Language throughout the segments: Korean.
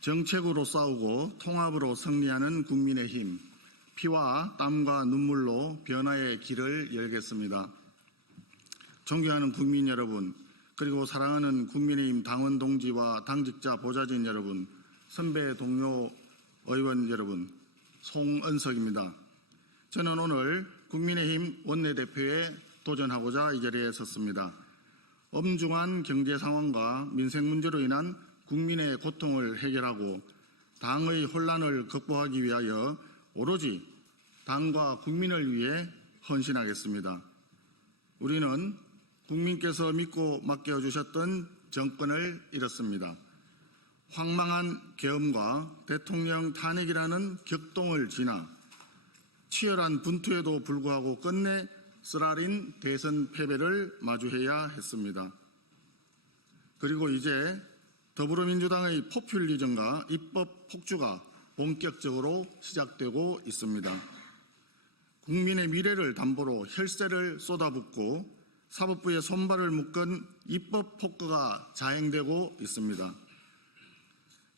정책으로 싸우고 통합으로 승리하는 국민의힘, 피와 땀과 눈물로 변화의 길을 열겠습니다. 존경하는 국민 여러분, 그리고 사랑하는 국민의힘 당원 동지와 당직자 보좌진 여러분, 선배 동료 의원 여러분, 송은석입니다. 저는 오늘 국민의힘 원내대표에 도전하고자 이 자리에 섰습니다. 엄중한 경제 상황과 민생 문제로 인한 국민의 고통을 해결하고 당의 혼란을 극복하기 위하여 오로지 당과 국민을 위해 헌신하겠습니다. 우리는 국민께서 믿고 맡겨주셨던 정권을 잃었습니다. 황망한 계엄과 대통령 탄핵이라는 격동을 지나 치열한 분투에도 불구하고 끝내 쓰라린 대선 패배를 마주해야 했습니다. 그리고 이제 더불어민주당의 포퓰리즘과 입법 폭주가 본격적으로 시작되고 있습니다. 국민의 미래를 담보로 혈세를 쏟아붓고 사법부의 손발을 묶은 입법 폭거가 자행되고 있습니다.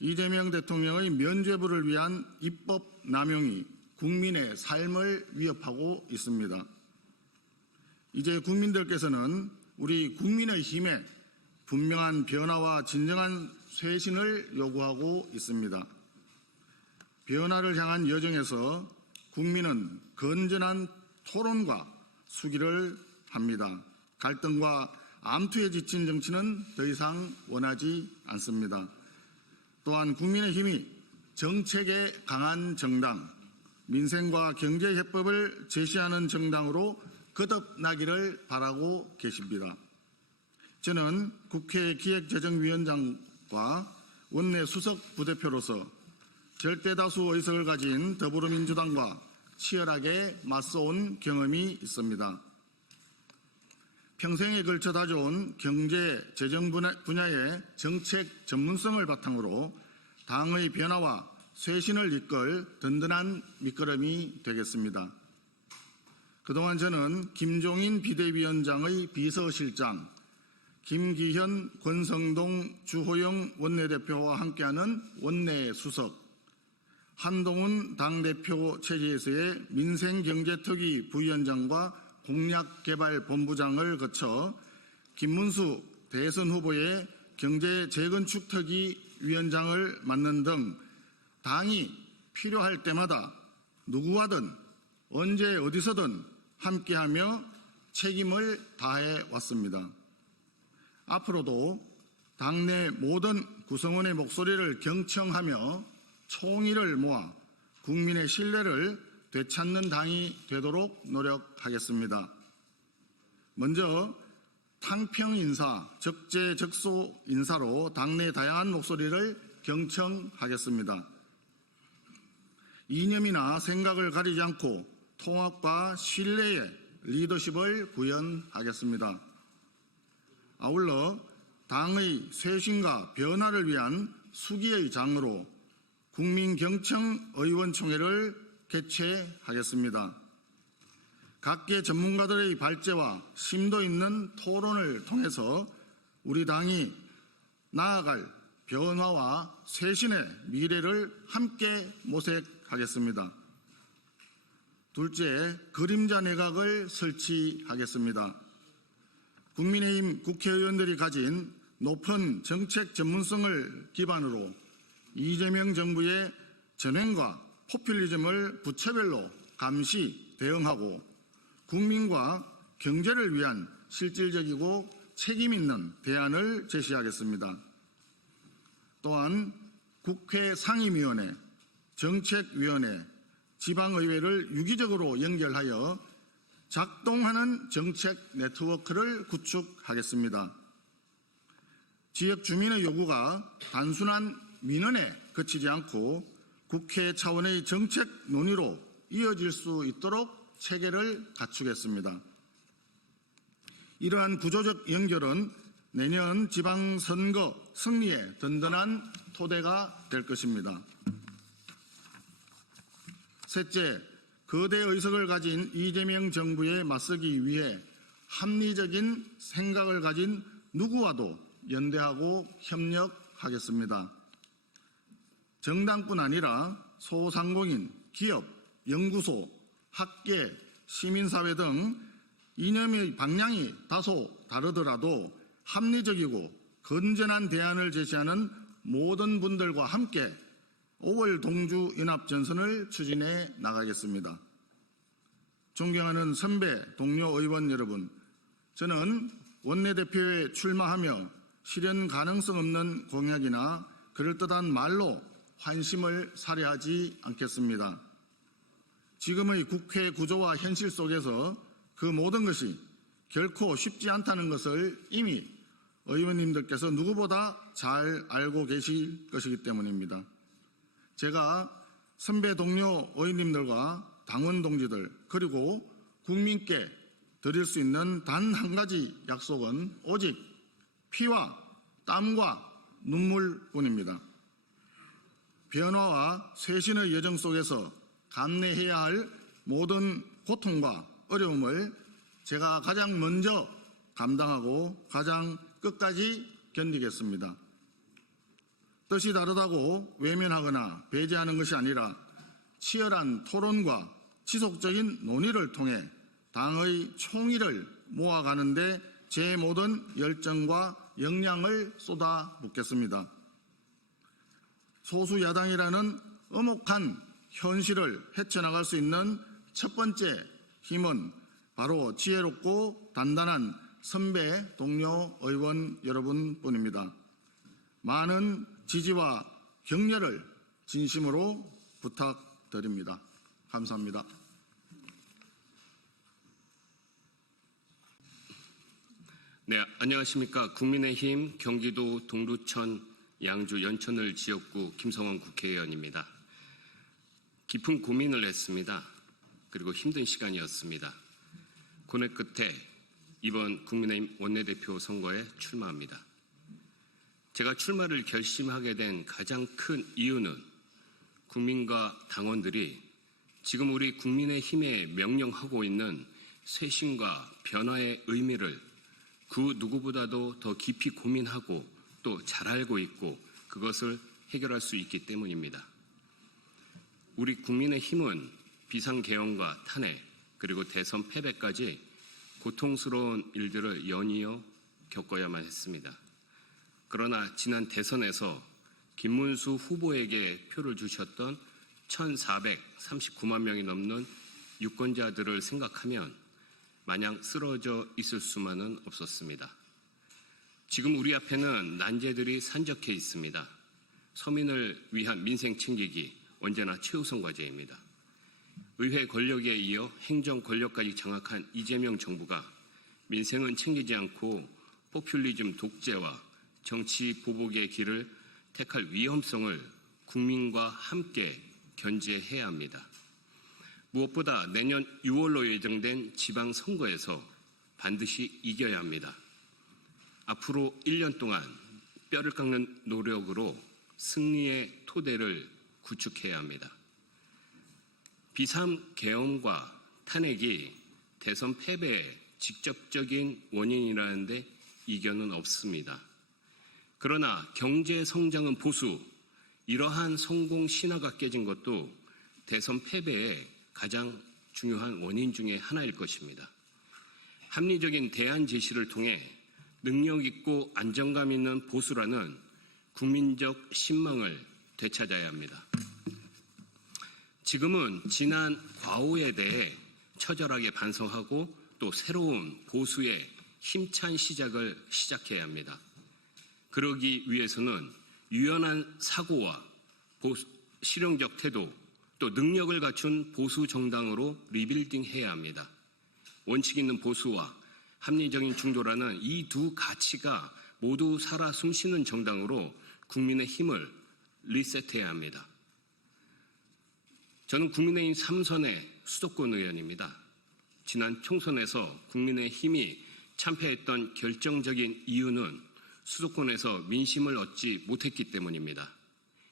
이재명 대통령의 면죄부를 위한 입법 남용이 국민의 삶을 위협하고 있습니다. 이제 국민들께서는 우리 국민의힘에 분명한 변화와 진정한 쇄신을 요구하고 있습니다. 변화를 향한 여정에서 국민은 건전한 토론과 수기를 합니다. 갈등과 암투에 지친 정치는 더 이상 원하지 않습니다. 또한 국민의힘이 정책에 강한 정당, 민생과 경제해법을 제시하는 정당으로 거듭나기를 바라고 계십니다. 저는 국회 기획재정위원장과 원내 수석 부대표로서 절대다수 의석을 가진 더불어민주당과 치열하게 맞서온 경험이 있습니다. 평생에 걸쳐 다져온 경제, 재정 분야의 정책 전문성을 바탕으로 당의 변화와 쇄신을 이끌 든든한 밑거름이 되겠습니다. 그동안 저는 김종인 비대위원장의 비서실장, 김기현, 권성동, 주호영 원내대표와 함께하는 원내수석, 한동훈 당대표 체제에서의 민생경제특위 부위원장과 공약개발본부장을 거쳐 김문수 대선 후보의 경제재건축특위 위원장을 맡는 등 당이 필요할 때마다 누구와든 언제 어디서든 함께하며 책임을 다해 왔습니다. 앞으로도 당내 모든 구성원의 목소리를 경청하며 총의를 모아 국민의 신뢰를 되찾는 당이 되도록 노력하겠습니다. 먼저 탕평인사, 적재적소 인사로 당내 다양한 목소리를 경청하겠습니다. 이념이나 생각을 가리지 않고 통합과 신뢰의 리더십을 구현하겠습니다. 아울러 당의 쇄신과 변화를 위한 수기의 장으로 국민경청의원총회를 개최하겠습니다. 각계 전문가들의 발제와 심도 있는 토론을 통해서 우리 당이 나아갈 변화와 쇄신의 미래를 함께 모색하겠습니다. 둘째, 그림자 내각을 설치하겠습니다. 국민의힘 국회의원들이 가진 높은 정책 전문성을 기반으로 이재명 정부의 전횡과 포퓰리즘을 부처별로 감시, 대응하고 국민과 경제를 위한 실질적이고 책임있는 대안을 제시하겠습니다. 또한 국회 상임위원회, 정책위원회, 지방의회를 유기적으로 연결하여 작동하는 정책 네트워크를 구축하겠습니다. 지역 주민의 요구가 단순한 민원에 그치지 않고 국회 차원의 정책 논의로 이어질 수 있도록 체계를 갖추겠습니다. 이러한 구조적 연결은 내년 지방선거 승리의 든든한 토대가 될 것입니다. 셋째, 거대 의석을 가진 이재명 정부에 맞서기 위해 합리적인 생각을 가진 누구와도 연대하고 협력하겠습니다. 정당뿐 아니라 소상공인, 기업, 연구소, 학계, 시민사회 등 이념의 방향이 다소 다르더라도 합리적이고 건전한 대안을 제시하는 모든 분들과 함께 5월 동주연합전선을 추진해 나가겠습니다. 존경하는 선배 동료 의원 여러분, 저는 원내대표에 출마하며 실현 가능성 없는 공약이나 그럴듯한 말로 환심을 살해하지 않겠습니다. 지금의 국회 구조와 현실 속에서 그 모든 것이 결코 쉽지 않다는 것을 이미 의원님들께서 누구보다 잘 알고 계실 것이기 때문입니다. 제가 선배 동료 의원님들과 당원 동지들 그리고 국민께 드릴 수 있는 단 한 가지 약속은 오직 피와 땀과 눈물뿐입니다. 변화와 쇄신의 여정 속에서 감내해야 할 모든 고통과 어려움을 제가 가장 먼저 감당하고 가장 끝까지 견디겠습니다. 뜻이 다르다고 외면하거나 배제하는 것이 아니라 치열한 토론과 지속적인 논의를 통해 당의 총의를 모아가는 데 제 모든 열정과 역량을 쏟아붓겠습니다. 소수 야당이라는 엄혹한 현실을 헤쳐나갈 수 있는 첫 번째 힘은 바로 지혜롭고 단단한 선배 동료 의원 여러분뿐입니다. 많은 지지와 격려를 진심으로 부탁드립니다. 감사합니다. 네, 안녕하십니까. 국민의힘 경기도 동두천, 양주, 연천을 지역구 김성원 국회의원입니다. 깊은 고민을 했습니다. 그리고 힘든 시간이었습니다. 고뇌 끝에 이번 국민의힘 원내대표 선거에 출마합니다. 제가 출마를 결심하게 된 가장 큰 이유는 국민과 당원들이 지금 우리 국민의힘에 명령하고 있는 쇄신과 변화의 의미를 그 누구보다도 더 깊이 고민하고 또 잘 알고 있고 그것을 해결할 수 있기 때문입니다. 우리 국민의힘은 비상계엄과 탄핵 그리고 대선 패배까지 고통스러운 일들을 연이어 겪어야만 했습니다. 그러나 지난 대선에서 김문수 후보에게 표를 주셨던 1,439만 명이 넘는 유권자들을 생각하면 마냥 쓰러져 있을 수만은 없었습니다. 지금 우리 앞에는 난제들이 산적해 있습니다. 서민을 위한 민생 챙기기 언제나 최우선 과제입니다. 의회 권력에 이어 행정 권력까지 장악한 이재명 정부가 민생은 챙기지 않고 포퓰리즘 독재와 정치 보복의 길을 택할 위험성을 국민과 함께 견제해야 합니다. 무엇보다 내년 6월로 예정된 지방선거에서 반드시 이겨야 합니다. 앞으로 1년 동안 뼈를 깎는 노력으로 승리의 토대를 구축해야 합니다. 비상계엄과 탄핵이 대선 패배의 직접적인 원인이라는데 이견은 없습니다. 그러나 경제 성장은 보수, 이러한 성공 신화가 깨진 것도 대선 패배의 가장 중요한 원인 중에 하나일 것입니다. 합리적인 대안 제시를 통해 능력 있고 안정감 있는 보수라는 국민적 신망을 되찾아야 합니다. 지금은 지난 과오에 대해 처절하게 반성하고 또 새로운 보수의 힘찬 시작을 시작해야 합니다. 그러기 위해서는 유연한 사고와 실용적 태도 또 능력을 갖춘 보수 정당으로 리빌딩해야 합니다. 원칙 있는 보수와 합리적인 중도라는 이 두 가치가 모두 살아 숨쉬는 정당으로 국민의 힘을 리셋해야 합니다. 저는 국민의힘 3선의 수도권 의원입니다. 지난 총선에서 국민의힘이 참패했던 결정적인 이유는 수도권에서 민심을 얻지 못했기 때문입니다.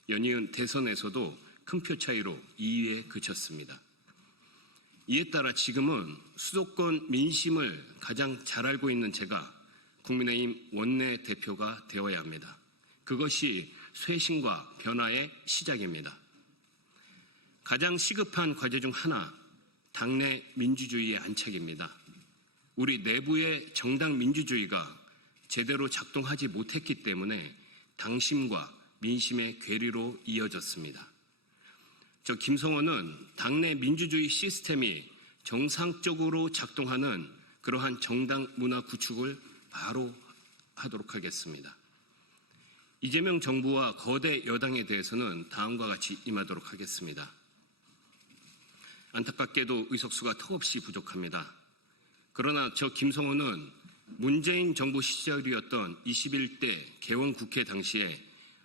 연이은 대선에서도 큰 표 차이로 2위에 그쳤습니다. 이에 따라 지금은 수도권 민심을 가장 잘 알고 있는 제가 국민의힘 원내대표가 되어야 합니다. 그것이 쇄신과 변화의 시작입니다. 가장 시급한 과제 중 하나, 당내 민주주의의 안착입니다. 우리 내부의 정당 민주주의가 제대로 작동하지 못했기 때문에 당심과 민심의 괴리로 이어졌습니다. 저 김성원은 당내 민주주의 시스템이 정상적으로 작동하는 그러한 정당 문화 구축을 바로 하도록 하겠습니다. 이재명 정부와 거대 여당에 대해서는 다음과 같이 임하도록 하겠습니다. 안타깝게도 의석수가 턱없이 부족합니다. 그러나 저 김성호는 문재인 정부 시절이었던 21대 개원국회 당시에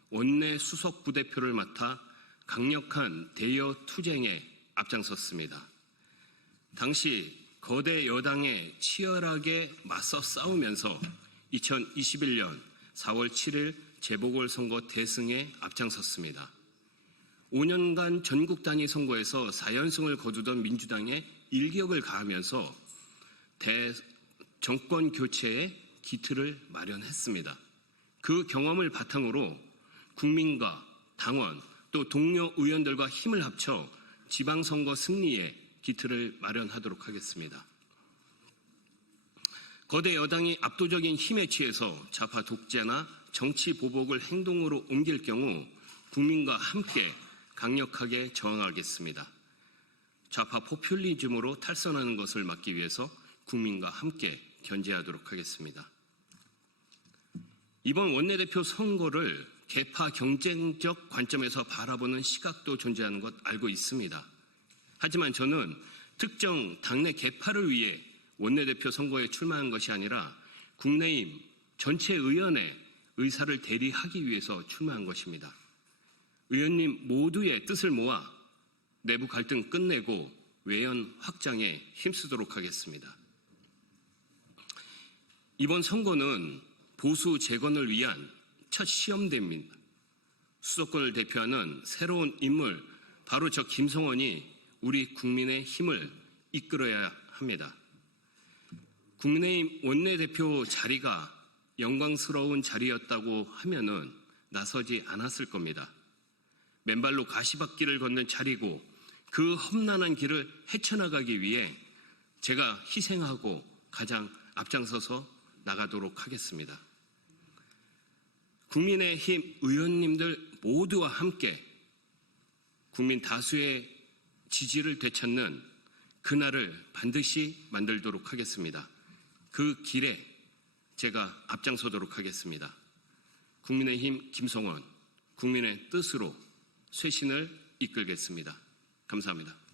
원내 수석 부대표를 맡아 강력한 대여 투쟁에 앞장섰습니다. 당시 거대 여당에 치열하게 맞서 싸우면서 2021년 4월 7일 재보궐선거 대승에 앞장섰습니다. 5년간 전국 단위 선거에서 4연승을 거두던 민주당에 일격을 가하면서 정권 교체의 기틀을 마련했습니다. 그 경험을 바탕으로 국민과 당원 또 동료 의원들과 힘을 합쳐 지방선거 승리의 기틀을 마련하도록 하겠습니다. 거대 여당이 압도적인 힘에 취해서 좌파 독재나 정치 보복을 행동으로 옮길 경우 국민과 함께 강력하게 저항하겠습니다. 좌파 포퓰리즘으로 탈선하는 것을 막기 위해서 국민과 함께 견제하도록 하겠습니다. 이번 원내대표 선거를 계파 경쟁적 관점에서 바라보는 시각도 존재하는 것 알고 있습니다. 하지만 저는 특정 당내 계파를 위해 원내대표 선거에 출마한 것이 아니라 국내임 전체 의원의 의사를 대리하기 위해서 출마한 것입니다. 의원님 모두의 뜻을 모아 내부 갈등 끝내고 외연 확장에 힘쓰도록 하겠습니다. 이번 선거는 보수 재건을 위한 첫 시험대입니다. 수도권을 대표하는 새로운 인물, 바로 저 김성원이 우리 국민의 힘을 이끌어야 합니다. 국민의힘 원내대표 자리가 영광스러운 자리였다고 하면은 나서지 않았을 겁니다. 맨발로 가시밭길을 걷는 자리고 그 험난한 길을 헤쳐나가기 위해 제가 희생하고 가장 앞장서서 나가도록 하겠습니다. 국민의힘 의원님들 모두와 함께 국민 다수의 지지를 되찾는 그날을 반드시 만들도록 하겠습니다. 그 길에 제가 앞장서도록 하겠습니다. 국민의힘 김성원, 국민의 뜻으로 쇄신을 이끌겠습니다. 감사합니다.